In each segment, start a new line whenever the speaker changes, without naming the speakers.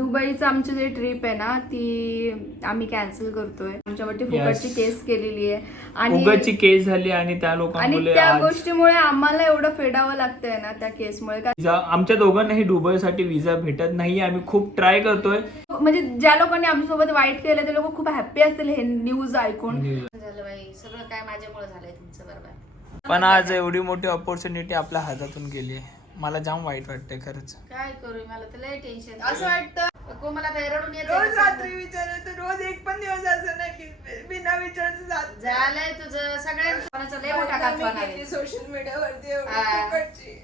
दुबईचं आमची जे ट्रिप आहे ना ती आम्ही कॅन्सल करतोय. आमच्यावरती फुकटची केस केलेली आहे. आणि
केस झाली आणि त्या
आणि
लोकांमुळे
त्या गोष्टीमुळे आम्हाला एवढं फेडावं लागतंय ना त्या केसमुळे
आमच्या दोघांनाही दुबईसाठी विजा भेटत नाही आम्ही खूप ट्राय करतोय.
म्हणजे ज्या लोकांनी आमच्यासोबत वाईट केलं ते लोक खूप हॅप्पी असतील हे न्यूज ऐकून.
झालं बाई सगळं काय माझ्यामुळे झालंय तुमचं बरोबर.
पण आज एवढी मोठी ऑपॉर्च्युनिटी आपल्या हातातून गेली आहे. मला जाम वाईट वाटतंय खरंच.
काय करू मला तर लय टेन्शन
असं वाटतं
कोमला तर रडून येत
रोज रात्री विचारत रोज एक पण दिवस असं नाही की बिना विचारचं जात
झालंय तुझं सगळ्यांचं कोणाचं लय मोठा.
सोशल मीडियावरती एवढी
हा.
फुकटची.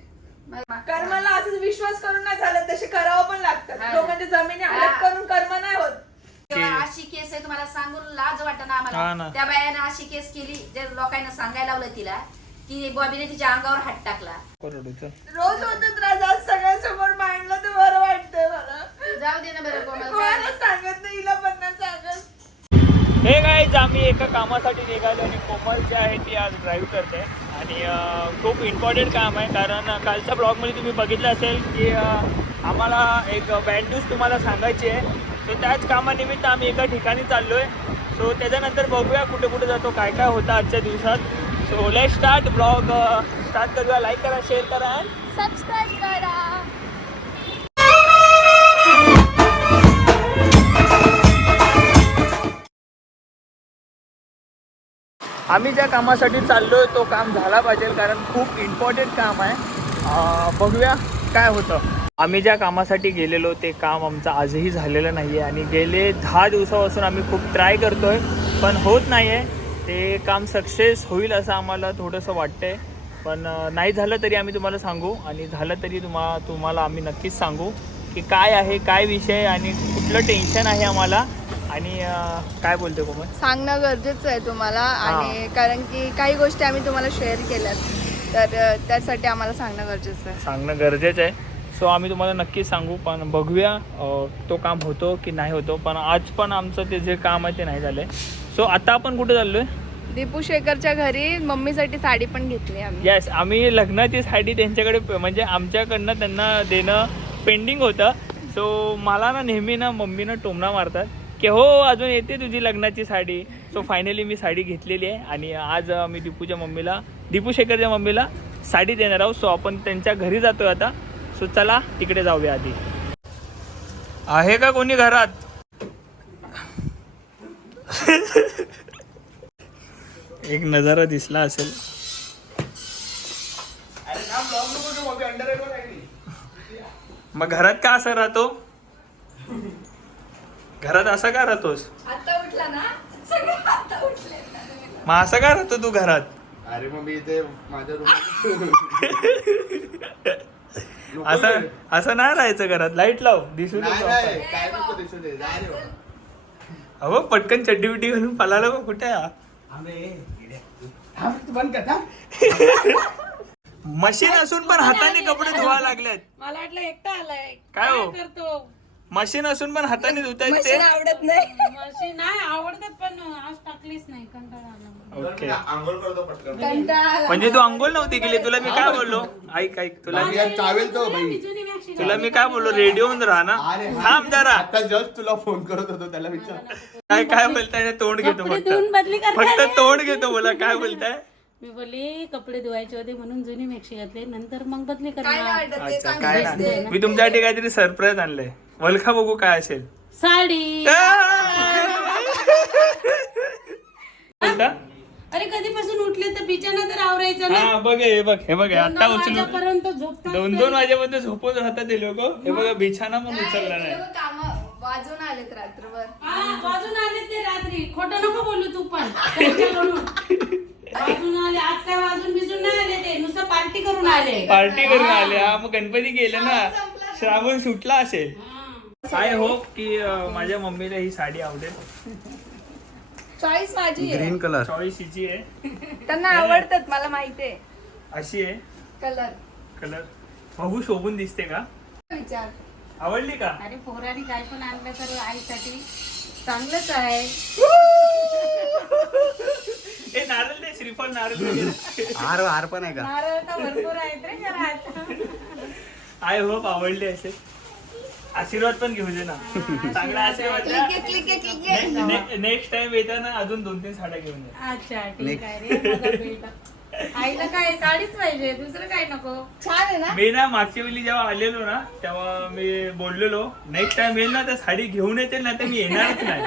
मग-
कर्माला असंच विश्वास करून नाही झालं तसे करावं पण लागतं
हा.
लोकांच्या जमिनी
हा.
हडप करून कर्म नाही होत
तेव्हा अशी केस आहे तुम्हाला सांगून लाज वाटत ना
हा
आम्हाला
ना.
त्या बायानं अशी केस केली जे लोकांना सांगायला लावलं तिला की बॉबीने तिच्या अंगावर हात टाकला
रोज होतो त्रास आज सगळ्यांसमोर मांडलं तर बरं वाटतंय मला
जाऊ दे ना बरं कोमल
कोणाला सांगत नाही हिला पण नाही सांगत.
हे काय आम्ही एका कामासाठी निघालो आणि कोमल जी आहे ती आज ड्राईव्ह करते आणि खूप इम्पॉर्टंट काम आहे कारण कालच्या ब्लॉगमध्ये तुम्ही बघितलं असेल की आम्हाला एक बँड न्यूज तुम्हाला सांगायची आहे. सो त्याच कामानिमित्त आम्ही एका ठिकाणी चाललो आहे सो त्याच्यानंतर बघूया कुठे कुठे जातो काय काय होतं आजच्या दिवसात. So let start blog start करूया. लाईक करा शेअर करा आणि
सबस्क्राईब करा.
आम्ही ज्या कामासाठी चाललो आहे तो काम झाला पाहिजे कारण खूप इम्पॉर्टंट काम आहे. बघूया काय होतं. आम्ही ज्या कामासाठी गेलेलो ते काम आमचं आजही झालेलं नाही आहे आणि गेले दहा दिवसापासून आम्ही खूप ट्राय करतो आहे पण होत नाही आहे ते काम सक्सेस होईल असं आम्हाला थोडंसं वाटतं आहे पण नाही झालं तरी आम्ही तुम्हाला सांगू. आणि झालं तरी तुम्हा तुम्हाला आम्ही नक्कीच सांगू की काय आहे काय विषय आणि कुठलं टेन्शन आहे आम्हाला. आणि काय बोलते कोमल?
सांगणं गरजेचं आहे तुम्हाला आणि कारण की काही गोष्टी आम्ही तुम्हाला शेअर केल्यात. तर त्यासाठी आम्हाला सांगणं गरजेचं आहे.
सांगणं गरजेचं आहे. सो आम्ही तुम्हाला नक्कीच सांगू पण बघूया तो काम होतो की नाही होतो. पण आज पण आमचं ते जे काम आहे ते नाही झालं सो आता आपण कुठे चाललो आहे
दीपू शेखरच्या घरी मम्मीसाठी साडी पण घेतली आम्ही.
येस आम्ही लग्नाची साडी त्यांच्याकडे म्हणजे आमच्याकडनं त्यांना देणं पेंडिंग होतं. सो मला ना नेहमी ना मम्मीनं टोमणा मारतात. की हो अजून येते तुझी लग्नाची साडी. सो फायनली मी साडी घेतलेली आहे आणि आज मी दीपूच्या मम्मीला दीपू शेखरच्या मम्मीला साडी देणार आहोत. सो आपण त्यांच्या घरी जातोय आता. सो चला तिकडे जाऊया आधी. आहे का कोणी घरात? एक नजारा दिसला असेल. मग घरात का असं राहतो? घरात असं का राहतोस?
आता उठला ना? सगळे आता उठले.
मग असं का राहतो तू घरात?
अरे मग मी इथे माझ्या रूम
असं असं नाही राहायचं घरात. लाइट लाव.
नाही. काय नको दिसू दे. जा रे बाबा.
अहो पटकन चड्डी बिड्डी घालून पळाला बघ कुठे हा? मशीन असून पण हाताने कपडे धुवा लागलेत.
मला वाटलं एकटा आलाय.
काय हो?
करतो?
मशीन असून पण हाताने धुतायत ते.
आवडत नाही.
मशीन नाही आवडतात पण आज टाकलीच नाही कंटाळा आला मला.
ओके.
आंघोळ करतो पटकन.
कंटाळा.
म्हणजे तू अंघोळ नव्हती केली तुला मी काय बोललो? ऐक ऐक तुला मी
यार चावेल तो भाई.
जुनी
तुला मी काय बोललो? रेडिओन राहा ना.
अरे हा.
थांब जरा.
आता जस्ट तुला फोन करत होतो त्याला विचार.
काय काय बोलताय? तोंड घेतो
कपडे
फक्त.
धुवून बदली करताय
फक्त तोंड घेतो बोला. काय बोलताय?
मी बोलली कपडे धुवायचे होते म्हणून जुनी मॅक्सी घातले नंतर मग बदली
काय
करणार
नाही
अच्छा काय
दिसते.
ना मी तुमच्यासाठी काहीतरी सरप्राईज आणलंय. वलखा बघू काय असेल.
साडी.
कोणता?
अरे कधीपासून उठले तर बिचाना तर आवरायचं ना.
हा बघ हे बघ हे बघ हे आता उचलून
झोपतात
दोन दोन वाजेपर्यंत झोपून राहतात ते लोक. हे बघा बिछाना पण उचलला नाही.
कामं वाजून आलेत रात्रभर.
हा, वाजून आले ते रात्री. खोटं नको बोलू तू पण. त्यांच्याकडून. वाजून आले. आज काय वाजून बिजून नाही आले ते? नुसतं पार्टी करून आले.
पार्टी करून आले. हा मग गणपती गेले ना. श्रावण सुटला असेल. आय होप की अं, माझ्या मम्मीला ही साडी आवडेल.
चॉईस माझी आहे.
कलर
चॉईस हिची आहे.
त्यांना आवडतात मला माहिती आहे.
अशी आहे.
कलर
कलर बघू शोभून दिसते का?
विचार.
आवडली का?
अरे पोराने काय पण आणलं तर आईसाठी.
चांगलंच आहे.
हे नारळ दे श्रीफळ नारळ दे.
हार हार पण आहे का?
नारळ तर भरपूर आहेत रे घरात
आय होप आवडली असेल आशीर्वाद पण घेऊ दे ना. चांगला आशीर्वाद द्या.
क्लिक आहे, क्लिक आहे, क्लिक. आहे.
ने- ने- नेक्स्ट टाइम येताना अजून दोन तीन साड्या घेऊन ये.
अच्छा ठीक आहे रे माझा बेटा. आईला काय साडीच पाहिजे दुसरं काय नको?
छान आहे ना?
मी ना मागच्या वेळी जेव्हा आलेलो ना तेव्हा मी बोललेलो नेक्स्ट टाइम येईल ना तर साडी घेऊन येते ना तर मी येणारच नाही.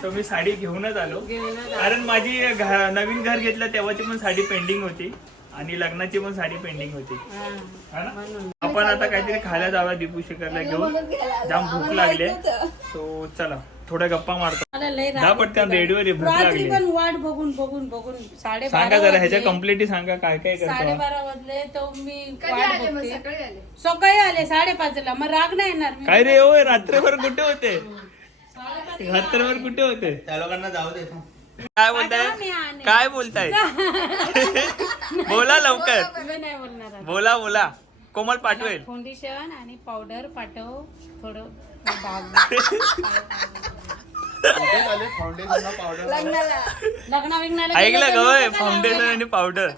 सो मी साडी घेऊनच आलो. कारण माझी घ- नवीन घर घेतलं तेव्हाची पण साडी पेंडिंग होती. आणि लग्नाची पण साडी पेंडिंग होती.
हा.
हा ना? आपण आता काहीतरी खायला जाऊया दीपू शिखरला घेऊन. जाम भूक लागले सो चला थोड्या गप्पा मारतो.
मला लय
जा
राग
पटकन रेडिओ रे भूक
रात्री
लागली
पण वाट बघून बघून बघून. साडे
सांगा जरा ह्याच्या कम्प्लिटी सांगा काय काय करतो
साडेबारा वाजले तर मी वाट बघते.
सकाळी आले?
सकाळी आले साडेपाचला. मग राग नाही येणार. मी
काय रे ओय रात्रभर कुठे होते? रात्रभर कुठे होते?
त्या लोकांना जाऊ दे
काय बोलताय. काय बोलताय? बोला लवकर.
मी नाही बोलणार आता.
बोला बोला. कोमल पाठवेल.
फाउंडेशन आणि पावडर पाठव. थोडं डाग.
फाउंडेशन पावडर
लग्नाला.
लग्ना विग्नाला
ऐकलं ग होय फाउंडेशन आणि पावडर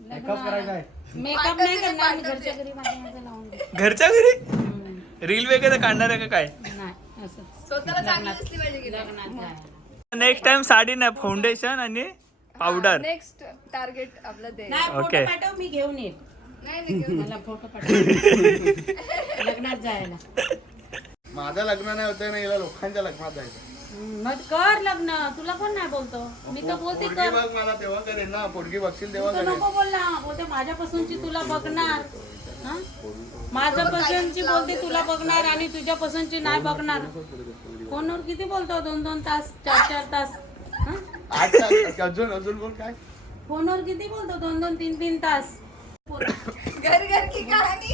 मेकअप करायचा आहे
मेकअप नाही करणार मी घरच्या घरी माझ्या माझं लावून दे
घरच्या घरी? रील वगैरे काढणार आहे का काय?
नाही.
स्वतःला चांगली दिसली पाहिजे की
लग्नात जायला.
नेक्स्ट टाइम साडी नाही फाउंडेशन आणि पावडर
नेक्स्ट टार्गेट आपलं ते.
नाही फोटो. पाठव मी घेऊन येईल.
नाही नाही घेऊन.
मला फोटो पाठव. लग्नात जायला.
माझं लग्न नाही होतं ना हिला लोकांच्या लग्नात जायचं.
हम्म, मग कर लग्न. तुला कोण नाही बोलतो? मी तर बोलते
पोरगी
कर.
बघ मला तेव्हा करेन ना. पोरगी बघशील
तू
तेव्हा
तर
करेन.
नको बोलला. बोलते माझ्यापासूनची तुला बघणार? माझ्या पसंतची बोलते तुला बघणार आणि तुझ्या पसंतची नाही बघणार. फोनवर किती बोलतो? दोन दोन तास चार चार तास. हा?
आठ तास. अजून अजून बोल काय?
फोनवर किती बोलतो? दोन दोन तीन तीन तास.
घर घर की कहाणी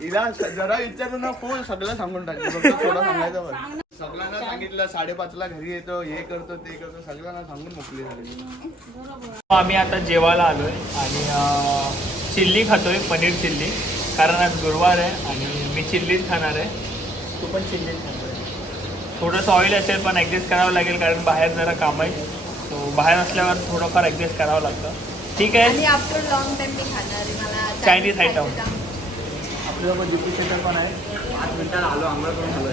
हिला जरा विचारून ना फोन. सगळं सांगून टाकलं फक्त थोडं सांगायचं बघ सगळ्यांना सांगितलं साडेपाचला घरी येतो हे करतो ते करतो. सगळ्यांना सांगून मोकली झाली.
आम्ही आता जेवायला आलोय आणि चिल्ली खातोय पनीर चिल्ली. कारण आज गुरुवार आहे आणि मी चिल्लीच खाणार आहे. तू पण चिल्लीच खातोय. थोडंसं ऑइल असेल पण ॲडजस्ट करावं लागेल कारण बाहेर जरा काम आहे. सो बाहेर असल्यावर थोडंफार ॲडजस्ट करावं लागतं. ठीक आहे.
आफ्टर लॉंग टाइम मी खाणार आहे.
item.
काम.
आपल्यासोबत जिपी सेंटर पण आहे
पाच मिनिटात आलो आंघोळ करून आलो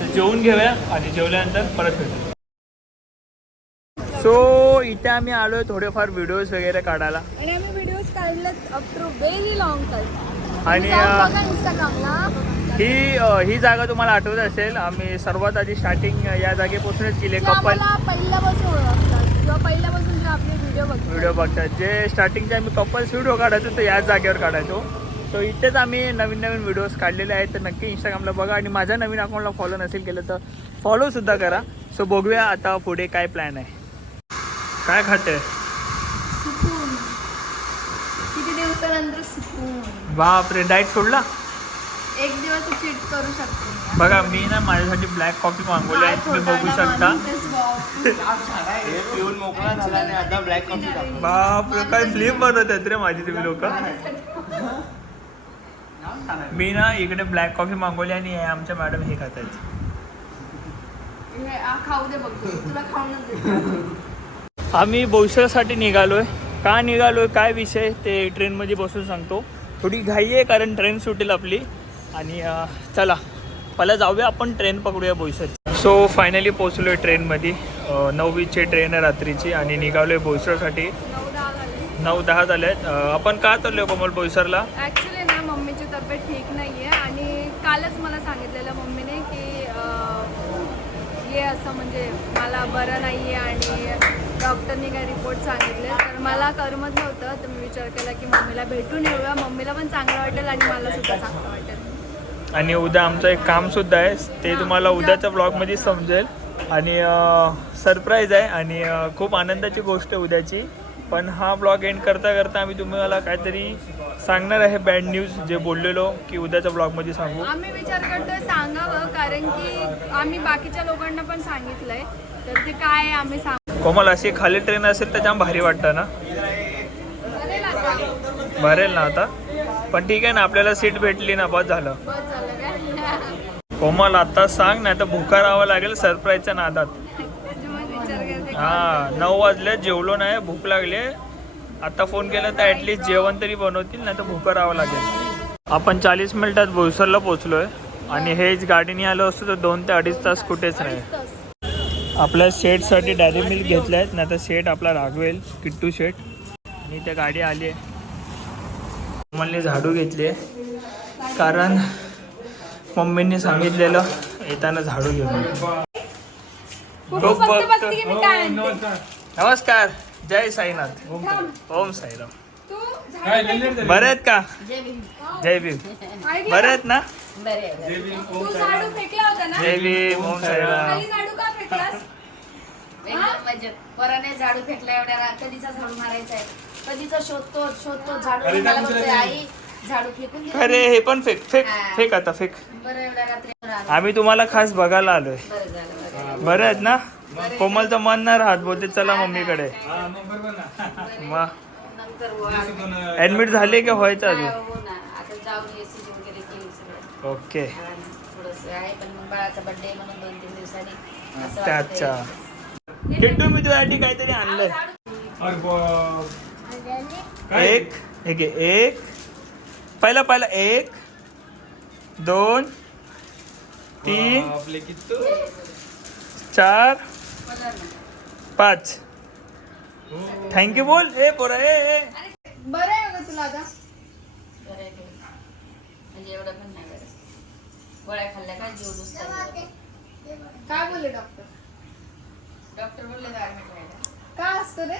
तर जेवून घेऊया आणि जेवल्यानंतर परत भेटू. सो इथे आम्ही आलोय थोडेफार व्हिडिओज वगैरे काढायला.
आणि अप टू व्हेरी लॉंग
ही ही जागा तुम्हाला आठवत असेल आम्ही सर्वात आधी स्टार्टिंग या जागेपासूनच केली कपल.
पहिल्यापासून ओळखतात किंवा पहिल्यापासून जे आपले व्हिडिओ बघतो
व्हिडिओ बघतात. जे स्टार्टिंगचे आम्ही कपल्स व्हिडिओ काढायचो तर याच जागेवर काढायचो. सो इथेच आम्ही नवीन नवीन व्हिडिओज काढलेले आहेत तर नक्की इंस्टाग्रामला बघा. आणि माझ्या नवीन अकाउंटला फॉलो नसेल केलं तर फॉलोसुद्धा करा. सो बघूया आता पुढे काय प्लॅन आहे. काय खाते
सुकून किती दिवसानंतर सुकून
बापरे डाएट सोडला?
एक दिवस चीट करू शकते.
बघा मी ना माझ्यासाठी ब्लॅक कॉफी मागवली आहे तुम्ही बघू शकता.
माणूस आहेस बाप.
पिऊन मोकळा झाला आणि आता ब्लॅक कॉफी टाकतो.
बापरे काय फिल्म बनवतात रे माझी तुम्ही लोक. मी ना इकडे ब्लॅक कॉफी मागवली आणि हे आमच्या मॅडम हे खात आहेत. आम्ही बोईसरसाठी निघालोय. का निघालो काय विषय ते ट्रेनमध्ये बसून सांगतो. थोडी घाई आहे कारण ट्रेन सुटेल आपली. आणि चला पहिला जाऊया आपण ट्रेन पकडूया बोईसर. सो फायनली पोचलो आहे ट्रेनमध्ये. अं, ट्रेन आहे रात्रीची आणि निघालो आहे बोईसरसाठी.
नऊ दहा झाले
आहेत आपण का चाललो कोमल बोईसरला?
ॲक्च्युली ना मम्मीची तब्येत ठीक नाही आहे आणि कालच मला सांगितलेलं मम्मीने अं, ये असं म्हणजे मला बरं नाही आहे आणि डॉक्टरनी काही रिपोर्ट सांगितले. तर मला करमत नव्हतं. तर मी विचार केला की मम्मीला भेटून येऊया. मम्मीला पण चांगलं वाटेल आणि मला सुद्धा चांगलं वाटेल.
आणि उद्या आमचं एक कामसुद्धा आहे. ते तुम्हाला उद्याच्या ब्लॉगमध्ये समजेल. आणि सरप्राईज आहे. आणि खूप आनंदाची गोष्ट आहे उद्याची. पण हा ब्लॉग एंड करता करता आम्ही तुम्हाला काहीतरी सांगणार आहे बॅड न्यूज जे बोललेलो की उद्याच्या ब्लॉगमध्ये सांगू.
आम्ही विचार करतोय सांगावं कारण की आम्ही बाकीच्या लोकांना पण सांगितलंय. तर ते काय आहे आम्ही सांग
कोमल अशी खाली ट्रेन असेल तर जाम भारी वाटतं ना? भरेल ना आता? पण ठीक आहे ना आपल्याला सीट भेटली ना बस झालं. कोमल आता सांग नाही तर भुका राहावं लागेल सरप्राईजच्या नादात. हा नऊ वाजले जेवलो नाही भूक लागली. आता फोन केला तर ॲटलिस्ट जेवण तरी बनवतील नाही तर भूक राहावं लागेल. आपण चाळीस मिनिटात बोईसरला पोचलोय आणि हेच गाडीने आलो असतो तर दोन ते अडीच तास कुठेच नाही. आपल्या शेटसाठी डायरी मिल्क घेतल्या आहेत नाही तर शेट आपला रागवेल किट्टू शेट. आणि त्या गाडी आली आहे. मम्मीने झाडू घेतली आहे. कारण मम्मींनी सांगितलेलं येताना झाडू घेऊन ये.
फक्त बघते की मी काय आणते.
नमस्कार. जय साईनाथ. ओम साईराम.
तू झाडू
बरे आहेत का?
जय भीम.
जय भीम.
ऐकलं
बरे? आहेत ना?
बरे आहे, बरे आहे.
तू झाडू फेकला होता ना?
जय भीम ओम साईराम.
खाली झाडू का फेकलास?
एकदम मजेत पोराने झाडू फेकला एवढ्या रा- कधीचा झाडू मारायचा आहे? कधीचा शोधतो शोधतो झाडू मला बोलतोय, आई? झाडू फेकून दे
अरे हे पण फेक फेक फेक आता फेक.
बरं एवढ्या रात्री आलो.
आम्ही तुम्हाला खास बघायला आलोय.
बरं झालं बरं
आहेत ना? कोमलचं मन नाही राहत बोलते चला मम्मीकडे. मग. ऍडमिट झाले की व्हायचं अजून?
हो
ओके.
थोडस आहे पण मग बाळाचा बर्थडे म्हणून दोन तीन दिवसांनी असं
अच्छा. किट्टू मी तुझ्यासाठी काहीतरी आणलंय. एक एक एक. पहिला पहिला एक दोन तीन. चार पाच. थँक्यू बोल. ए पोरा ए.
बरं आहे तुला आता.
बरं आहे ते. म्हणजे एवढं पण नाही बरं. गोळ्या खाल्ल्या का जीव दुसरा
काय बोलले डॉक्टर
डॉक्टर बोलले ऍडमिट व्हायला
का असतं रे?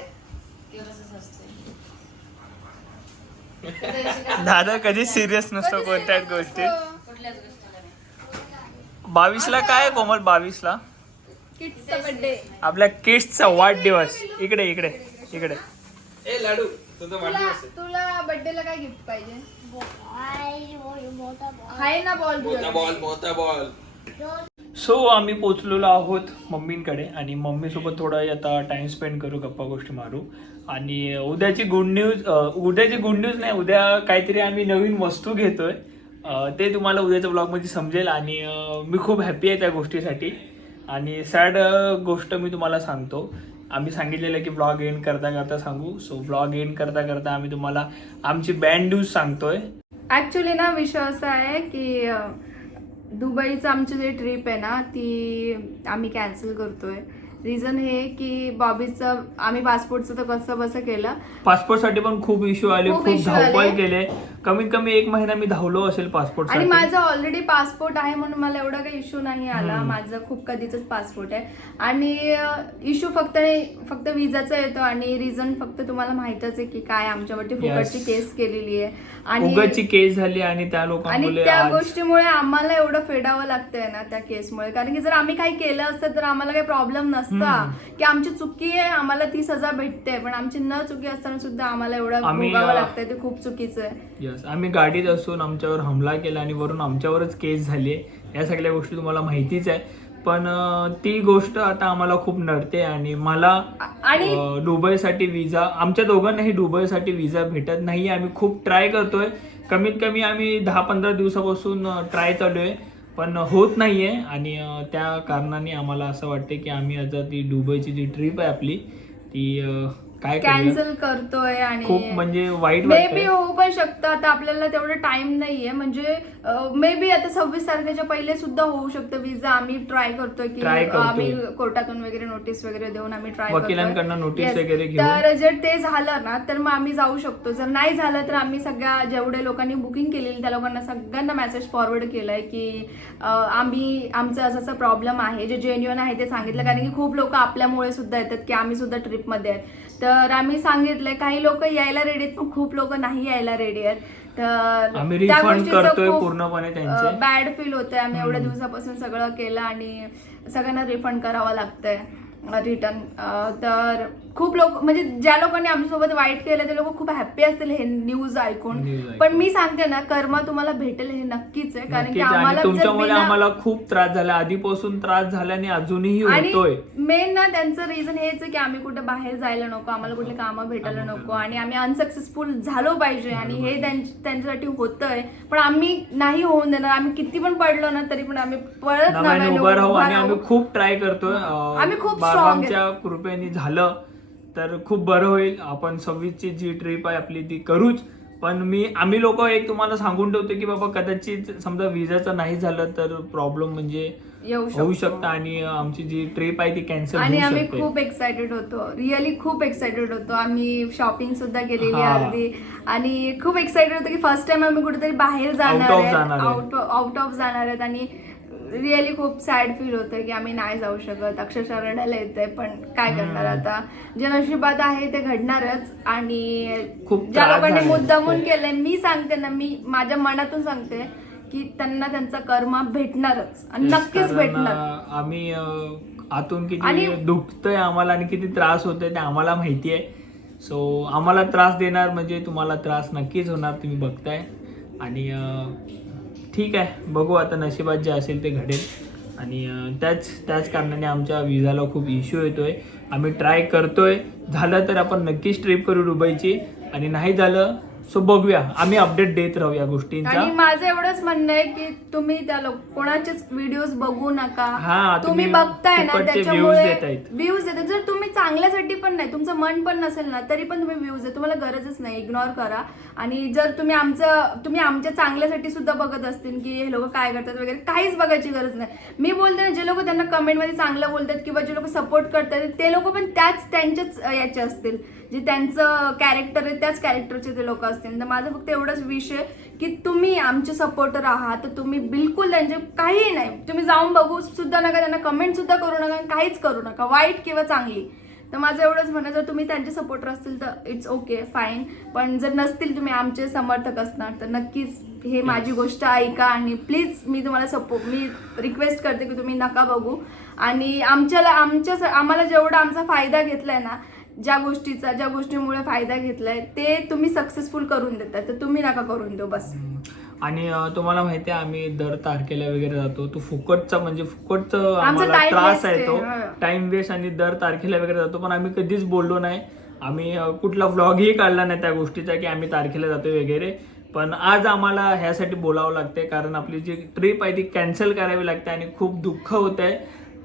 दादा कधी सिरियस नसतो कोणत्याच
कुठल्याच गोष्टीला नाही.
बावीसला काय आहे कोमल? बावीसला?
किड्सचा बर्थडे
आपल्या किड्सचा वाढदिवस. इकडे इकडे इकडे
तुला तुला बर्थडेला काय गिफ्ट पाहिजे? आहे ना बॉल
सो आम्ही पोचलेलो आहोत मम्मींकडे आणि मम्मीसोबत थोडा आता टाइम स्पेंड करू गप्पा गोष्टी मारू. आणि उद्याची गुड न्यूज उद्याची गुड न्यूज नाही उद्या काहीतरी आम्ही नवीन वस्तू घेतोय. अ, ते तुम्हाला उद्याच्या ब्लॉगमध्ये समजेल आणि अ, मी खूप हॅपी आहे त्या गोष्टीसाठी. आणि सॅड गोष्ट मी तुम्हाला सांगतो. आम्ही सांगितलेलं की ब्लॉग एंड करता करता सांगू. सो ब्लॉग एंड करता करता आम्ही तुम्हाला आमची बँड न्यूज सांगतोय.
ऍक्च्युली ना विषय असा आहे की दुबईचं आमची जी ट्रिप आहे ना ती आम्ही कॅन्सल करतोय. रिझन हे की बॉबीचं आम्ही पासपोर्टचं तर कसं बसं केलं.
पासपोर्टसाठी पण खूप इश्यू आले
खूप
धावपळ. केले. कमीत कमी एक महिना मी धावलो असेल पासपोर्ट
आणि माझा ऑलरेडी पासपोर्ट आहे म्हणून मला एवढा काही इश्यू नाही आला. माझं खूप कधीच पासपोर्ट आहे. आणि इश्यू फक्त फक्त विजाचा येतो आणि रिझन फक्त तुम्हाला माहितच आहे की काय आमच्यावरती फुकटची. केस केलेली आहे. आणि
केस झाली आणि त्या
आणि त्या गोष्टीमुळे आम्हाला एवढं फेडावं लागतंय ना त्या केसमुळे कारण की जर आम्ही काही केलं असतं तर आम्हाला काही प्रॉब्लेम नसता. की आमची चुकी आहे आम्हाला ती सजा भेटते पण आमची न चुकी असताना सुद्धा आम्हाला एवढं भोगावं लागतंय. ते खूप चुकीचं आहे.
यस आम्ही गाडीत असून आमच्यावर हमला केला आणि वरून आमच्यावरच केस झाली आहे. या सगळ्या गोष्टी तुम्हाला माहितीच आहे. पण ती गोष्ट आता आम्हाला खूप नडते आणि मला
आणि
दुबईसाठी विजा आमच्या दोघांनाही दुबईसाठी विजा भेटत नाही. आम्ही खूप ट्राय करतोय. कमीत कमी आम्ही दहा पंधरा दिवसापासून ट्राय चालू आहे पण होत नाहीये आणि अं, त्या कारणाने आम्हाला असं वाटते की आम्ही आता ती दुबईची जी ट्रिप आहे आपली ती काय?
कॅन्सल करतोय आणि
म्हणजे वाईट
मे
वाटतंय.
बी होऊ पण शकतं. आता आपल्याला तेवढं टाइम नाहीये. म्हणजे मे बी आता सव्वीस तारखेच्या पहिले सुद्धा होऊ शकतं विजा आम्ही ट्राय करतोय की
Try करतोय.
आम्ही कोर्टातून वगैरे नोटीस वगैरे देऊन आम्ही ट्राय
वकिलांकडनं notice वगैरे घेऊन.
तर जर ते झालं ना तर मग आम्ही जाऊ शकतो. जर नाही झालं तर आम्ही सगळ्या जेवढे लोकांनी बुकिंग केलेली त्या लोकांना सगळ्यांना मेसेज फॉरवर्ड केलाय की अं, आम्ही आमचं असं असं प्रॉब्लेम आहे. जे जेन्युअन आहे ते सांगितलं. कारण की खूप लोक आपल्यामुळे सुद्धा येतात की आम्ही सुद्धा ट्रिपमध्ये आहेत. तर आम्ही सांगितलंय काही लोक यायला रेडी आहेत पण खूप लोक नाही यायला रेडी आहेत. तर
आम्ही
त्या
refund
गोष्टीचं
करतोय
खूप,
पूर्णपणे
अं,
त्यांचे.
बॅड फील होतंय. आम्ही एवढ्या दिवसापासून सगळं केलं आणि सगळ्यांना रिफंड करावं लागतंय रिटर्न तर खूप लोक म्हणजे ज्या लोकांनी आमच्यासोबत वाईट केलं ते लोक खूप हॅप्पी असतील हे न्यूज ऐकून.
News ऐकून.
पण मी सांगते ना कर्म तुम्हाला भेटेल हे नक्कीच आहे कारण की
नक्कीच आणि
आम्हाला जर
तुमच्यामुळे
बिना-
आम्हाला खूप त्रास झाला. आधीपासून त्रास झाला आणि अजूनही
आणि
होतोय.
मेन ना त्यांचं रिझन हेच आहे की आम्ही कुठे बाहेर जायला नको आम्हाला कुठली कामं भेटायला नको आणि आम्ही अनसक्सेसफुल झालो पाहिजे आणि हे त्यांच- त्यांच्यासाठी होतंय. पण आम्ही नाही होऊन देणार. आम्ही किती पण पडलो ना तरी पण आम्ही
नव्याने उभं राहू आणि
राहू.
आम्ही खूप ट्राय करतोय. अं,
आम्ही खूप strong आहे.
बाबांच्या कृपेने झालं. तर खूप बरं होईल. आपण सव्वीसची जी ट्रिप आहे आपली ती करूच. पण मी आम्ही लोक एक तुम्हाला सांगून ठेवतो की बाबा कदाचित समजा विजाचं नाही झालं तर प्रॉब्लेम म्हणजे होऊ
शकतो.
आणि आमची जी ट्रिप आहे ती कॅन्सल
आणि आम्ही खूप एक्साइटेड होतो. रिअली खूप एक्साइटेड होतो. आम्ही शॉपिंग सुद्धा केलेली. अर्धी. आणि खूप एक्साइटेड होतो की फर्स्ट टाइम आम्ही कुठेतरी बाहेर जाणार आउट ऑफ जाणार आहेत. आणि रिअली खूप सॅड फील होतं की आम्ही नाही जाऊ शकत. अक्षरशः रडायला येतंय पण काय करणार आता? जे नशिबात आहे ते घडणारच आणि
खूप
ज्या लोकांनी. मुद्दामून
खूप.
केलंय मी सांगते ना मी माझ्या मनातून सांगते की त्यांना त्यांचा कर्म भेटणारच आणि नक्कीच भेटणार.
आम्ही आतून किती दुखतंय आम्हाला आणि किती त्रास होतोय ते आम्हाला माहिती आहे सो आम्हाला त्रास देणार म्हणजे तुम्हाला त्रास नक्कीच होणार तुम्ही बघताय. आणि ठीक आहे बघू आता नशिबात जे असेल ते घडेल. आणि त्याच त्याच कारणाने आमच्या विजाला खूप इश्यू येतो आहे आम्ही ट्राय करतो आहे झालं तर आपण नक्कीच ट्रिप करू दुबईची. आणि नाही झालं सो बघूया. आम्ही अपडेट देत राहू या गोष्टींचा.
आणि माझं एवढंच म्हणणं आहे की तुम्ही त्या लोक कोणाचेच व्हिडिओ बघू नका.
हा,
तुम्ही
तुम्ही
बघताय ना
फुकटचे
त्याच्यामुळे
देतायत.
व्ह्यूज देतात जर तुम्ही चांगल्यासाठी पण नाही तुमचं मन पण नसेल ना तरी पण तुम्ही व्ह्यूज आहे तुम्हाला गरजच नाही इग्नोर करा. आणि जर तुम्ही आमचं तुम्ही आमच्या चांगल्यासाठी सुद्धा बघत असतील की हे लोक काय करतात वगैरे काहीच बघायची गरज नाही. मी बोलते ना जे लोक त्यांना कमेंटमध्ये चांगलं बोलतात किंवा जे लोक सपोर्ट करतात ते लोक पण त्याच त्यांच्याच अं, याचे असतील. जे त्यांचं कॅरेक्टर आहे त्याच कॅरेक्टरचे ते लोक असतील. तर माझं फक्त एवढंच विषय की तुम्ही आमचे सपोर्टर आहात. तर तुम्ही बिलकुल त्यांचे काही नाही. तुम्ही जाऊन बघू सुद्धा नका त्यांना कमेंट सुद्धा करू नका काहीच करू नका. वाईट किंवा चांगली. तर माझं एवढंच म्हणणं जर तुम्ही त्यांचे सपोर्टर असतील तर इट्स ओके फाईन पण जर नसतील तुम्ही आमचे समर्थक असणार तर नक्कीच हे माझी गोष्ट ऐका आणि प्लीज मी तुम्हाला सपोर्ट मी रिक्वेस्ट करते की तुम्ही नका बघू. आणि आमच्याला आमच्या आम्हाला जेवढा आमचा फायदा घेतलाय ना ज्या गोष्टीचा ज्या गोष्टीमुळे फायदा घेतलाय ते तुम्ही सक्सेसफुल करून देताय. तर तुम्ही नका करून देऊ बस.
आणि तुम्हाला माहिती आहे आम्ही दर तारखेला वगैरे जातो. तो फुकटचा म्हणजे फुकटचं आम्हाला त्रास आहे तो. टाइम वेस्ट आणि दर तारखेला वगैरे जातो पण आम्ही कधीच बोललो नाही. आम्ही कुठला व्लॉगही काढला नाही त्या गोष्टीचा की आम्ही तारखेला जातो वगैरे. पण आज आम्हाला ह्यासाठी बोलावं लागते कारण आपली जी ट्रिप आहे ती कॅन्सल करावी लागते आणि खूप दुःख होत आहे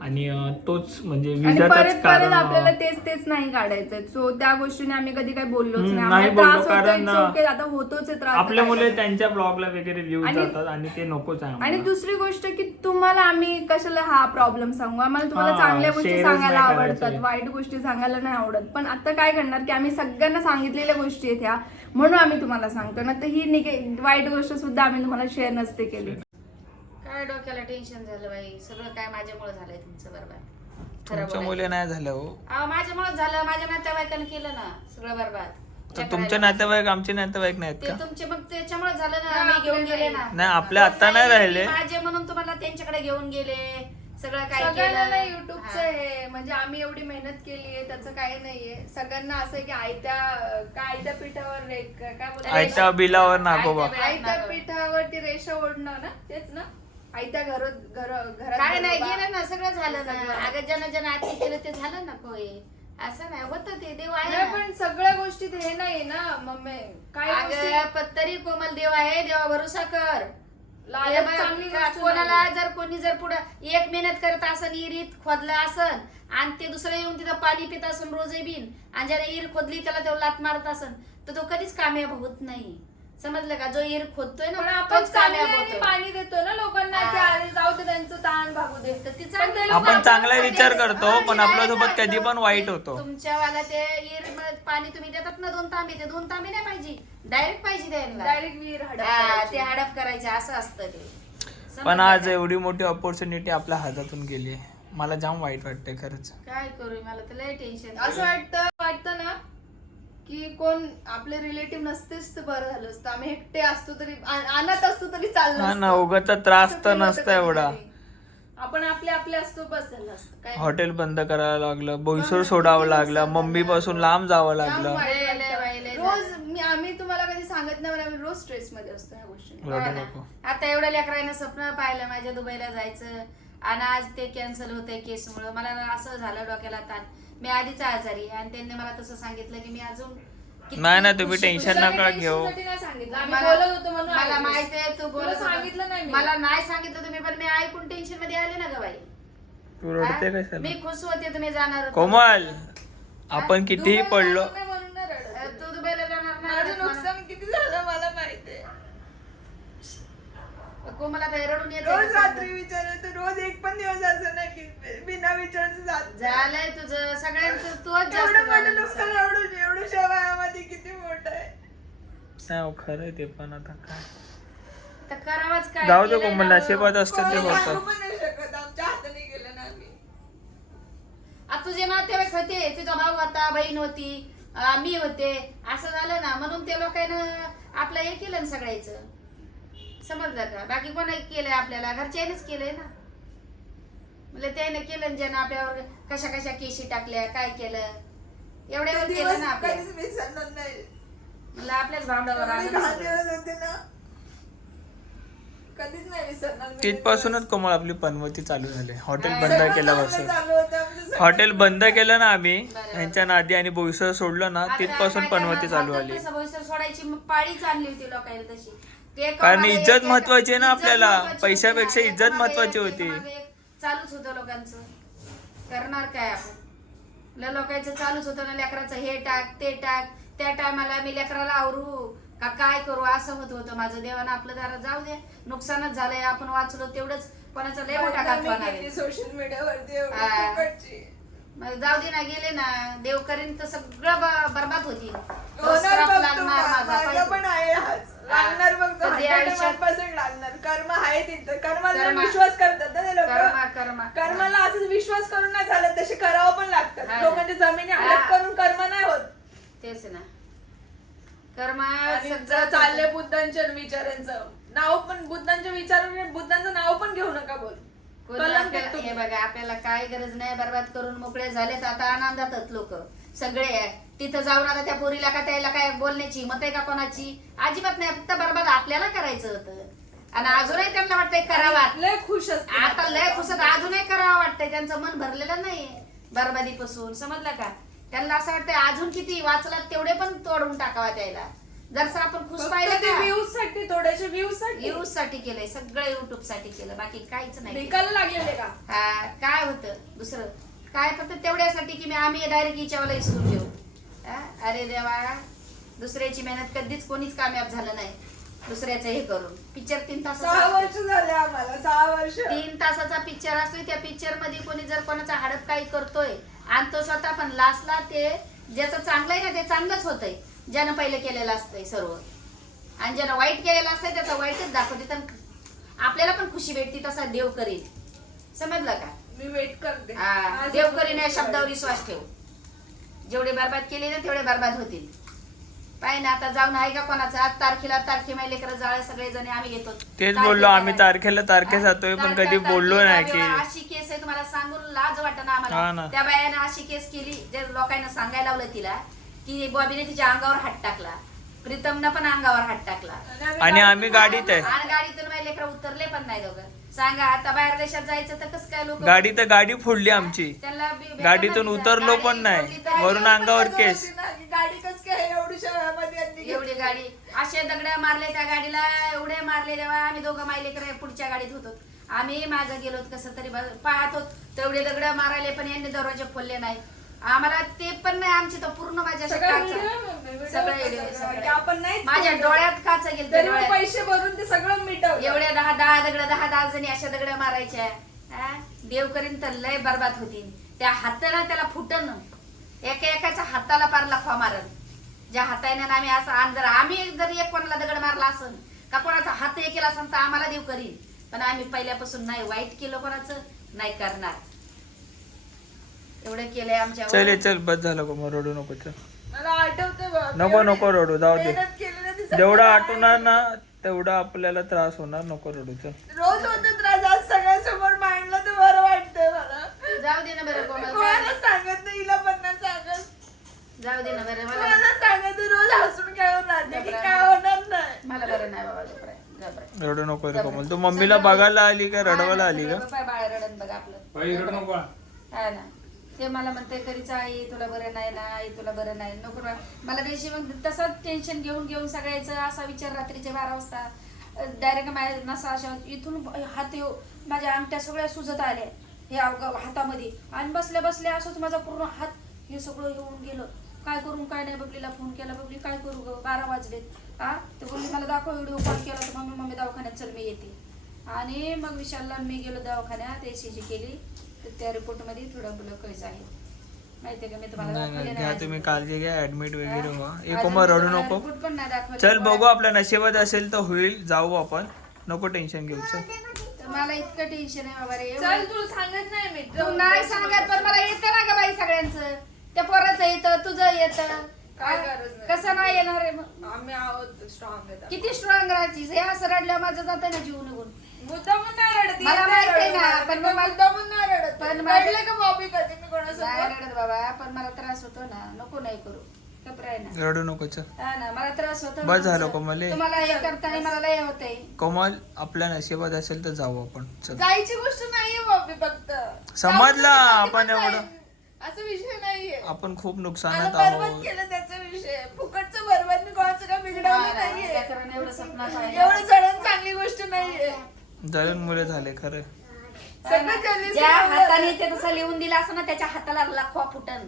आणि तोच म्हणजे
आणि
विजाचाच
परत
कारण
आपल्याला तेच तेच नाही काढायचं सो त्या गोष्टीने आम्ही कधी काही बोललोच
हम्म,
नाही.
नाही
आम्हाला
बोललो,
त्रास होतोय,
कारण,
it's okay, आता होतोच आहे त्रास
आपल्या
तर
मुले
काय करणार?
त्यांच्या ब्लॉगला वगैरे व्ह्यूज
आणि-
जातात आणि ते नकोच आहे
आणि
आम्हाला.
दुसरी गोष्ट की तुम्हाला आम्ही कशाला हा प्रॉब्लेम सांगू? आम्हाला तुम्हाला
हा,
चांगल्या गोष्टी
shareच
सांगायला
नाही
आवडतात. वाईट गोष्टी सांगायला नाही आवडत. पण आता काय करणार की आम्ही सगळ्यांना सांगितलेल्या गोष्टी आहेत ह्या. म्हणून आम्ही तुम्हाला सांगतो. ना तर ही निगे वाईट गोष्ट सुद्धा आम्ही तुम्हाला शेअर नसते केली.
काय डोक्याला टेन्शन झालं बाई? सगळं काय माझ्यामुळे झालंय तुमचं बरोबर. खरं
तुमच्या
बोलायचं.
मुले नाही झालं हो.
अहो, माझ्यामुळेच झालं. माझ्या नातेवाईकांनी केलं ना. सगळं बरबाद.
तर तुमचे नातेवाईक आमचे नातेवाईक नाहीत
ते
का?
तुमचे मग त्याच्यामुळे झालं ना. मी घेऊन गेले ना.
नाही आपले आता नाही राहिले.
माझे म्हणून तुम्हाला त्यांच्याकडे घेऊन गेले. सगळं काय
सगळ्यांना
केलं.
ना युट्यूबचं
हा.
हे म्हणजे आम्ही एवढी मेहनत केली आहे त्याचं काही नाहीये. सगळ्यांना असं आहे की आयत्या काय आयत्या पिठावर रे- काय बोलतात?
आयत्या बिलावर नागोबा.
आयत्या
आयत्या
नागोबा.
पिठावरती रेषा ओढणं ना? तेच ना? आयत्या घर घर घरात
काय नाही. गेलं ना सगळं झालं ना
सगळं.
अगं ज्यानं ज्यानं आधी केलं ते झालं ना कोय असं नाही होतं ते देव आहे
नाही
ना.
पण सगळ्या गोष्टीत हे नाही ना मम्मी काय गोष्टी-
अगं पण तरी कोमल देव आहे देवा भरोसा कर
लालच
हे बघ,
चांगली
का-
गोष्ट
कोणाला. जर कोणी जर पुढं एक मेहनत करत असन इरीत खोदलं असन आणि ते दुसरं येऊन तिथं पाणी पित असन रोजे बिन आणि ज्याने इर खोदली त्याला तेवढं लात मारत असन तर तो कधीच कामयाब होत नाही समजलं का जो इर खोदतोय ना
पण आपण
तोच कामयाब
पाणी देतो ना लोकांना की
हा.
अरे जाऊ दे त्यांचं ताण भागू दे
तर ती
पण ते
लोकं
आपण चांगला विचार. करतो, पण आपल्यासोबत कधी पण. वाईट होतो.
तुमच्यावाला ते इरमध्ये पाणी तुम्ही देतात ना दोन तांबे ते दोन तांबे नाही पाहिजे डायरेक्ट पाहिजे त्यांना
डायरेक्ट विहीर हडप
हा,
करायची.
ते हडप करायचे असं असतं ते
पण
समजलं
आज
का?
एवढी मोठी ऑपॉर्च्युनिटी आपल्या हातातून गेली आहे मला जाम वाईट वाटतंय खरंच
काय करू मला तर लय टेन्शन
असं वाटतं वाटतं ना की कोण आपले रिलेटिव्ह नसतेच तर बरं झालं असतं. आम्ही एकटे असतो तरी आ- अनाथ असतो तरी चाललं
हा. ना उगाचा त्रास तर नसता एवढा.
आपण आपले आपले असतो बस झालं असतं. काय
हॉटेल बंद करायला लागलं बोईसोर सोडावं लागलं मम्मी पासून लांब जावं लागलं.
रोज मी आम्ही तुम्हाला कधी सांगत नाही आम्ही रोज स्ट्रेस मध्ये असतो ह्या गोष्टी
आता एवढ्या लेकरांना स्वप्न पाहिलं माझ्या दुबईला जायचं. आणि आज ते कॅन्सल होतंय केसमुळं मला ना असं झालं डोक्याला ताण मी आधीच आजारी आणि त्यांनी मला तसं सांगितलं की मी अजून
नाही ना, तुम्ही टेन्शन नका घेऊ.
मला-
बोलत होतो म्हणून
मला
ऐकलंस.
माहीत आहे तू बोलत.
सांगितलं नाही मी.
मला नाही सांगितलं तुम्ही पण मी ऐकून टेन्शनमध्ये आले ना ग बाई
तू रडते? कशाला
मी खुश होते तुम्ही जाणार.
कोमल आपण कितीही पडलो
तू दुबईला जाणार नाही
नुकसान किती झालं
कोमला तर रडून येते
रोज
का
रात्री
सांग?
विचारत रोज एक पण दिवस असं नाही की बिना विचारचं जात
झालंय तुझं सगळ्यांचं तूच जास्त
एवढं मोठं
झालं.
नुकसान एवढं वयामध्ये किती मोठं आहे.
नाही हो, खरं आहे ते पण आता काय.
तर करावंच काय
जाऊ दे
केलंय
कोमल
ना
नशिबात असतं ते
कोणी सांगू
होतं
पण नाही शकत आमच्या हाताने गेलं ना आम्ही.
आता तुझे नातेवाईक होते तुझा भाऊ होता बहीण होती अं, मी होते असं झालं ना म्हणून ते लोकांना आपलं हे केलं ना सगळ्याचं. समजलं का? बाकी कोणी केलंय आपल्याला. घरच्यानेच केलंय ना. म्हणजे त्याने केलं ज्यानं आपल्यावर कशा कशा केशी टाकल्या काय केलं. एवढ्यावर
ते
केलं ना आपल्या.
कधीच विसरणार नाही.
म्हणलं आपल्याच भावंडावर
एवढे
आलं
घाण
सगळं.
दिवस होते ना. कधीच नाही विसरणार मी. ते
तिथपासूनच कोमल आपली पनवती चालू झाली. हॉटेल
हा,
बंद
सगळं
केल्यापासून
चांगलं चालू होतं आमचं सगळं.
हॉटेल बंद केलं ना आम्ही. यांच्या नादी आणि बोईसर सोडलं ना तिथपासून पनवती? चालू आली
सोडायची मग पाळीच आणली होती लोकांना तशी.
कारण इज्जत महत्वाची आहे ना आपल्याला. पैशापेक्षा. इज्जत महत्वाची होती.
चालूच होतं लोकांचं करणार काय आपण लोकांचं चालूच होतं ना लेकराचं हे टाक ते टाक त्या टायमाला मी लेकराला आवरू का काय करू असं होत होतं माझं देवानं आपलं दारा जाऊ दे नुकसानच झालंय आपण वाचलो तेवढंच कोणाचा लय मोठा घात.
सोशल मीडियावरती
हा. मग जाऊ दे ना गेले ना. देव करीन तर सगळं ब- बरबाद होतील. तो
होणार
श्राप
बघ
लागणार
तू,
माझा
माझा
पाहिजे.
पण आहे हाच. लागणार बघ तो,
कधी
100%
आयुष्यात-
पर्सेंट लागणार. कर्म आहे तिथं. कर्माला
कर्मा.
विश्वास करतात ना ते
कर्मा
लोक.
कर्मा
कर्माला असंच विश्वास करून नाही चालत. तसे करावं पण लागतात.
हा.
लोकांच्या जमिनी
हा.
हडप करून कर्म नाही होत.
तेच ना. कर्मा
आणि
सगळं
चाललंय बुद्धांच्या विचारांचं. नाव पण बुद्धांच्या विचारांनी बुद्धांचं नाव पण घेऊ नका बोल.
कोणी आपल्याला-. हे बघा आपल्याला काय गरज नाही बरबाद करून मोकळे झालेत. आता आनंदातच लोक सगळे. तिथं जाऊन आता त्या पोरीला का त्याला काय बोलण्याची मत आहे का कोणाची? अजिबात नाही फक्त बरबाद आपल्याला करायचं होतं. आणि अजूनही त्यांना वाटतंय करावा.
लय खुश असते
आता. लय पुसत अजूनही करावं वाटतंय. त्यांचं मन भरलेलं नाही बरबादीपासून. समजलं का? त्यांना असं वाटतंय अजून किती वाचलात तेवढे पण तोडून टाकावा त्याला. जर आपण खुश पाहिलं
व्ह्यूजसाठी थोड्याशा
व्ह्यूजसाठी. युट्यूबसाठी केलंय सगळं युट्यूबसाठी केलं बाकी काहीच नाही केलं.
लागलेले का?
हा, काय होतं? दुसरं काय फक्त तेवढ्यासाठी की मी आम्ही डायरेक्ट हिच्यावाला इसरून घेऊ अरे देवा दुसऱ्याची मेहनत कधीच कोणीच कामयाब झालं नाही. दुसऱ्याचं हे करून. पिक्चर तीन तास
सहा वर्ष झाले आम्हाला सहा वर्ष.
तीन तासाचा पिक्चर असतोय त्या पिक्चरमध्ये कोणी जर कोणाचा हडप काही करतोय आणि तो स्वतः पण लास्टला ते ज्याचं चांगलं आहे ना ते चांगलंच होतंय. ज्यानं पहिले केलेलं असतंय सर्व. आणि ज्यानं वाईट केलेलं असतंय त्याचं वाईटच दाखवते. तर आपल्याला पण खुशी भेटते तसा देव करेल समजलं का?
मी वेट करते.
हा,
आज
देव करीन या शब्दावर विश्वास ठेव. जेवढे बरबाद केले ना तेवढे बरबाद होतील. पाहिजे ना आता जाऊन आहे का कोणाचं? आज तारखेला तारखे लेकर जाळे सगळे जण आम्ही घेतो.
तेच बोललो आम्ही. तारखेला तारखे जातोय पण
तारखे-
कधी बोललो नाही की.
अशी केस आहे तुम्हाला सांगून लाज वाटत ना
हा ना.
आम्हाला त्या बायानं अशी केस केली जे लोकांना सांगायला लावलं तिला की बॉबीने तिच्या अंगावर हात टाकला. प्रीतमनं पण अंगावर हात टाकला.
आणि आम्ही गाडीत आहे.
आणि गाडीतून माझे लेकर उतरले पण नाही दोघं. सांगा आता बाहेर देशात जायचं तर कसं काय लोक
गाडी तर गाडी फोडली आमची.
बी- भेटलं
गाडीतून
नाही.
उतरलो
गाडी
पण नाही.
फोडली तर
वरून
गाडी
अंगावर केस.
गाडी कस काय यांनी घेतली?
एवढी गाडी. असे दगड मारले त्या गाडीला एवढे मारले तेव्हा आम्ही दोघं मायले कर पुढच्या गाडीत होतो. आम्ही मागं गेलो कसं तरी बा- पाहत होत तेवढे दगड मारायले पण यांनी दरवाजे खोलले नाही. आम्हाला ते पण नाही आमची तर पूर्ण माझ्या
सगळं
काचा.
video- video
सगळं
होतं
video,
सगळं.
सगळं.
की आपण नाहीच
माझ्या. डोळ्यात काच गेल
तरी मग पैसे भरून ते सगळं मिटवलं
एवढ्या दहा दहा दगड दहा दहा जणी अशा दगड मारायच्या हा? देव करीन तर लय बरबाद होतील त्या हाताला त्याला फुटन एका एकाच्या हाताला पार लफा मारन ज्या हाताने आम्ही असं आणि जर आम्ही जर एक कोणाला दगड मारला असन का कोणाचा हात हे केला असन तर आम्हाला देव करीन पण आम्ही पहिल्यापासून नाही वाईट केलं कोणाचं नाही करणार एवढं केलंय आमच्या
चल ये, चल बस झालं को मग रडू नको चल.
मला.
नको नको रडू जाऊ दे.
मेहनत केली ना ती सगळं
जेवढं
काय.
आठवणार ना तेवढा आपल्याला त्रास होणार नको रडू चल.
रोज होतो त्रास आज सगळ्यांसमोर मांडलं तर बरं वाटतंय मला.
जाऊ दे ना बरं कोमल
कोणाला सांगत नाही हिला पण नाही सांगत.
जाऊ दे ना बरं मला
कोणाला सांगत नाही, रोज हसून खेळून राहते की काय होणार नाही.
मला बरं नाही बाबा जबराय जबराय
रडू नको रे कोमल तू मम्मीला बघायला आली का रडवायला आली का?
बाय बाळ रडन बघ आपलं. काय ना. ते मला म्हणते कधीच आई तुला बरं नाही ना आई तुला बरं नाही. नको मला त्याशी मग तसंच टेन्शन घेऊन घेऊन सगळ्याचं असा विचार रात्रीचे बारा वाजता. डायरेक्ट माझ्या नसा अशा इथून हात येऊ माझ्या अंगठ्या सगळ्या सुजत आल्या हे अवघ हातामध्ये. आणि बसल्या बसल्या असंच माझा पूर्ण हात हे सगळं येऊन गेलं. काय करून काय नाही बबलीला फोन केला. बबली काय करू ग? बारा वाजलेत. हा तर बोलली मला दाखव व्हिडिओ कॉल केला तर मम्मी मम्मी दवाखान्यात चल मी येते. आणि मग विशालला मी गेलो दवाखान्यात एसीजी केली. तर त्या रिपोर्टमध्ये थोडं कैस आहे. माहितीये का? मी तुम्हाला
नाही घ्या. तुम्ही काळजी घ्या ऍडमिट वगैरे व्हा. एक रडू
तुम्हाला
नको.
report पण नाही दाखवले.
चल बघू आपल्या नशिबात असेल तर होईल जाऊ आपण. नको टेन्शन घेऊ चल.
तर मला इतकं टेन्शन आहे बाबा रे
चल
एवढं-
तुला सांगत नाही मी.
तू नाही सांगत पण मला येतं ना ग बाई सगळ्यांचं. त्या पोराचं येतं तुझं येतं.
काय गरज नाही.
कसं नाही येणार आहे मग?
आम्ही आहोत स्ट्रॉंग आहे.
किती स्ट्रॉंग राहायची हे असं रडलं माझं जातं ना जीव निघून
मुद्दामून नाही रडत
मला
येत
माहिती आहे
रडू
ना. पण मला-
मुद्दामून नाही रडत.
पण
पण
मला-
रडले का बॉबी कधी मी
नाही
कोणासोबत
रडत बाबा पण मला त्रास होतो ना नको नाही करू. घबराय ना.
रडू नको चल.
हा ना मला त्रास होतो
बस
ना.
झालं कोमले.
तुम्हाला हे करताना मला लय होतंय.
कमल आपल्या नशिबात असेल तर जाऊ आपण. चल.
जायची गोष्ट नाहीये बॉबी फक्त.
समजलं,
जाऊन
आपण एवढं-
जाईन. असं विषय नाहीये.
आपण खूप
मला
नुकसानात
बरबाद
आहोत.
केलं त्याचा विषय. फुकटचं बरबाद मी कोणाचं काय बिघडवलं नाहीये.
एवढं पाहिलं.
जळण चांगली गोष्ट नाहीये.
जळून मुले झाले खरं.
सगळं
ज्या. हाताने ते तसं लिहून दिलं असं ना त्याच्या हाताला लाखवा फुटन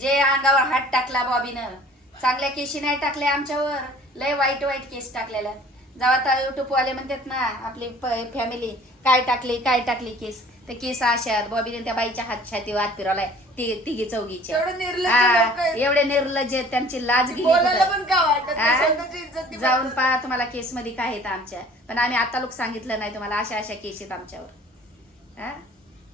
जे अंगावर हात टाकला बॉबीनं. चांगल्या केशी नाही टाकल्या आमच्यावर. लय वाईट वाईट केस टाकलेल्या. जेव्हा आता युट्यूब वाले म्हणतात ना आपली फॅमिली काय टाकली काय टाकली केस? ते केस अशात बॉबीने त्या बाईच्या हात छाती हात फिरवलाय ती तिघी चौघीच्या
एवढे निर्लज्ज लोकं आहेत.
एवढे निर्लज्ज आहेत, त्यांची लाज गेली
बोलायला
कुठं.
पण का वाटत नाही? स्वतःची इज्जत ती
जाऊन
बघतात.
पहा तुम्हाला केस मध्ये काय येतं आमच्या पण आम्ही आता लोक सांगितलं नाही तुम्हाला अशा अशा केस आहेत आमच्यावर हा?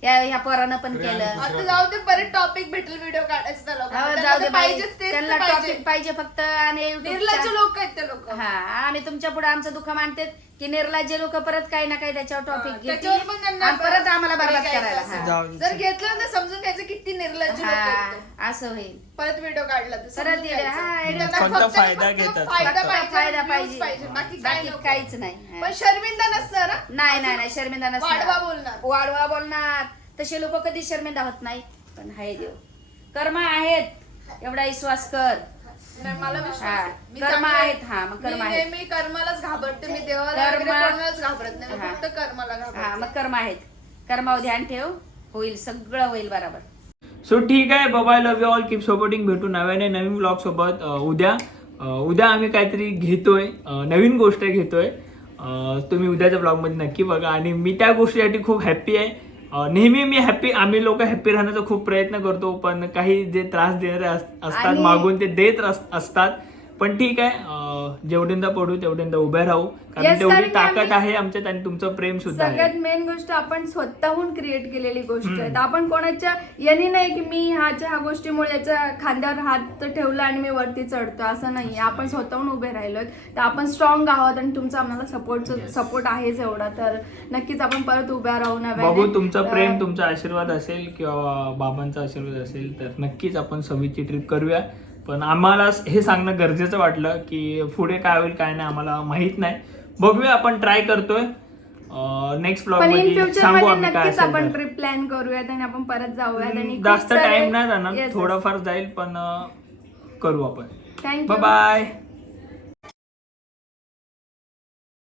या ह्या पोरानं पण केलं
आता जाऊ दे परत टॉपिक भेटेल व्हिडिओ काढायचं
हो. जाऊ दे बाई
पाहिजेच तेच
त्यांना
तर पाहिजे.
टॉपिक पाहिजे फक्त आणि
निर्लज्ज
युट्यूबच्या-
लोक आहेत ते लोक
हा आम्ही तुमच्यापुढे आमचं दुःख मानतात की निर्लज्ज लोक परत काही ना काही त्याच्यावर टॉपिक
त्याच्यावर पण त्यांना
परत आम्हाला बरबाद
घ्यायचं
करायला
असेल.
हा.
जाऊ दे.
जर घेतलं तर समजून घ्यायचं किती निर्लज्ज लोक आहेत ते.
हा असं होईल
परत व्हिडिओ काढला तर समजून
परत येडे,
घ्यायचं.
हा, येडे.
त्यांना
फक्त
आणि
फायदा
फक्त
घेतात,
फायदा
फक्त.
पाहिजे
फायदा
views
पाहिजे
पाहिजे बाकी काय
बाकी
नको.
काहीच नाही
पण शर्मिंदा नसणार हा?
नाही नाही नाही शर्मिंदा नसणार.
वाढवा बोलणार.
वाढवा बोलणार तसे लोक कधी शर्मिंदा होत नाही. पण हाय देव. कर्म आहेत एवढा विश्वास कर.
नाही, मला विश्वास
हा.
आहे. मी
कर्म
चांगली
आहेत, हा, मग कर्म
मी
आहेत.
नेहमी कर्मालाच घाबरते. मी देवाला
कर्म-
वगैरे कोणालाच घाबरत नाही. मी
हा.
फक्त कर्माला
हा
घाबरते
मग कर्म आहेत. कर्मावर ध्यान ठेव. होईल सगळं होईल बरोबर.
सो ठीक आहे. बाबा love you all keep supporting भेटू नव्याने नवीन ब्लॉग सोबत. अं, उद्या. अं, उद्या आम्ही काहीतरी घेतोय. अं, नवीन गोष्ट घेतोय. अं, तुम्ही उद्याच्या ब्लॉगमध्ये नक्की बघा. आणि मी त्या गोष्टीसाठी खूप हॅप्पी आहे. नेहमी मी हॅप्पी आम्ही लोक हॅप्पी राहण्याचा खूप प्रयत्न करतो पण काही जे त्रास देणारे अस- असतात मागून ते देत अस- असतात पण ठीक आहे अं, जेवढ्यांदा पडू तेवढ्यांदा उभ्या राहू. कारण
Yes,
तेवढी
कारण की
ताकद
आम्ही-
आहे आमच्यात आणि तुमचं प्रेम सुद्धा आहे.
सगळ्यात मेन गोष्ट आपण स्वतःहून क्रिएट केलेली गोष्ट आहे. तर आपण कोणाच्या याने नाही की मी ह्याच्या ह्या गोष्टीमुळे याच्या खांद्यावर हात ठेवला आणि मी वरती चढतो असं नाही आपण स्वतःहून उभे राहिलोय. तर आपण स्ट्रॉंग आहोत आणि तुमचा आम्हाला सपोर्ट सपोर्ट आहेच एवढा तर नक्कीच आपण परत उभ्या राहू नव्याने.
बघू तुमचं प्रेम तुमचा आशीर्वाद असेल किंवा बाबांचा आशीर्वाद असेल तर नक्कीच आपण सव्वीसची ट्रिप करूया. पण आम्हाला हे सांगणं गरजेचं वाटलं की पुढे काय होईल काय नाही आम्हाला माहीत नाही. बघूया आपण ट्राय करतोय. नेक्स्ट ब्लॉग
पण
इनमध्ये
फ्युचर
सांगू
मध्ये
आम्ही काय
नक्कीच आपण ट्रिप प्लॅन करूयात आणि आपण परत जाऊयात आणि.
जास्त टाइम नाही जाणार थोडंफार जाईल पण अं, करू आपण.
Thank you
bye